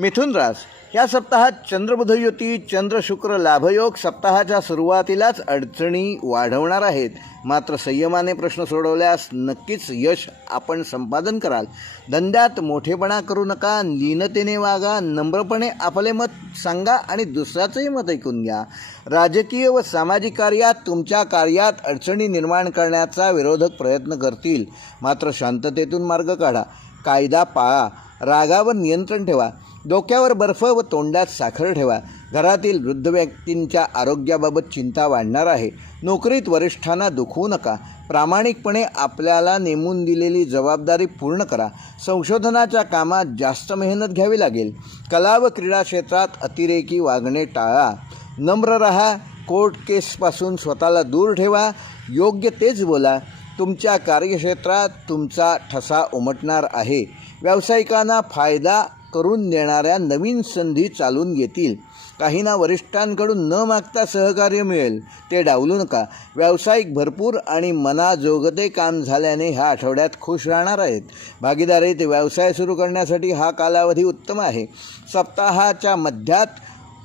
मिथुन रास या सप्ताहात चंद्रबुध युती चंद्र शुक्र लाभयोग सप्ताहाच्या सुरुवातीलाच अडचणी वाढवणार आहेत. मात्र संयमाने प्रश्न सोडवल्यास नक्कीच यश आपण संपादन कराल. धंद्यात मोठेपणा करू नका, लीनतेने वागा, नम्रपणे आपले मत सांगा आणि दुसऱ्याचंही मत ऐकून घ्या. राजकीय व सामाजिक कार्यात तुमच्या कार्यात अडचणी निर्माण करण्याचा विरोधक प्रयत्न करतील. मात्र शांततेतून मार्ग काढा, कायदा पाळा, रागावर नियंत्रण ठेवा, डोक्यावर बर्फ व तोंडात साखर ठेवा. घरातील वृद्ध व्यक्तींच्या आरोग्याबाबत चिंता वाढणार आहे. नोकरीत वरिष्ठांना दुखवू नका. प्रामाणिकपणे आपल्याला नेमून दिलेली जबाबदारी पूर्ण करा. संशोधनाच्या कामात जास्त मेहनत घ्यावी लागेल. कला व क्रीडा क्षेत्रात अतिरेकी वागणे टाळा. नम्र राहा. कोर्ट केसपासून स्वतःला दूर ठेवा. योग्य तेच बोला. तुमच्या कार्यक्षेत्रात तुमचा ठसा उमटणार आहे. व्यावसायिकांना फायदा करून देणाऱ्या नवीन संधी चालून येतील. काहींना वरिष्ठांकडून न मागता सहकार्य मिळेल, ते डावलू नका. व्यावसायिक भरपूर आणि मनाजोगते काम झाल्याने ह्या आठवड्यात खुश राहणार आहेत. भागीदारीत व्यवसाय सुरू करण्यासाठी हा कालावधी उत्तम आहे. सप्ताहाच्या मध्यात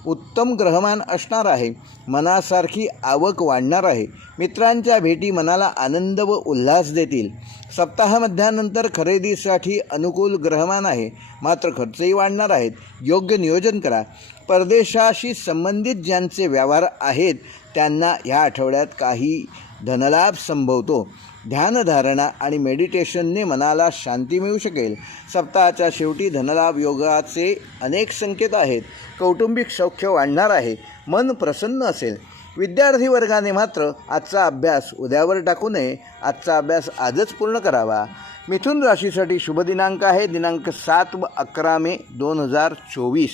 उत्तम ग्रहमान असणार आहे. मनासारखी आवक वाढणार आहे. मित्रांच्या भेटी मनाला आनंद व उल्हास देतील. सप्ताहामध्यानंतर खरेदीसाठी अनुकूल ग्रहमान आहे. मात्र खर्चही वाढणार आहेत. योग्य नियोजन करा. परदेशाशी संबंधित ज्यांचे व्यवहार आहेत त्यांना ह्या आठवड्यात काही धनलाभ संभवतो. ध्यानधारणा आणि मेडिटेशनने मनाला शांती मिळू शकेल. सप्ताहाच्या शेवटी धनलाभ योगाचे अनेक संकेत आहेत. कौटुंबिक सौख्य वाढणार आहे. मन प्रसन्न असेल. विद्यार्थी वर्गाने मात्र आजचा अभ्यास उद्यावर टाकू नये. आजचा अभ्यास आजच पूर्ण करावा. मिथुन राशीसाठी शुभ दिनांक आहे दिनांक 7 व 11 मे 2024.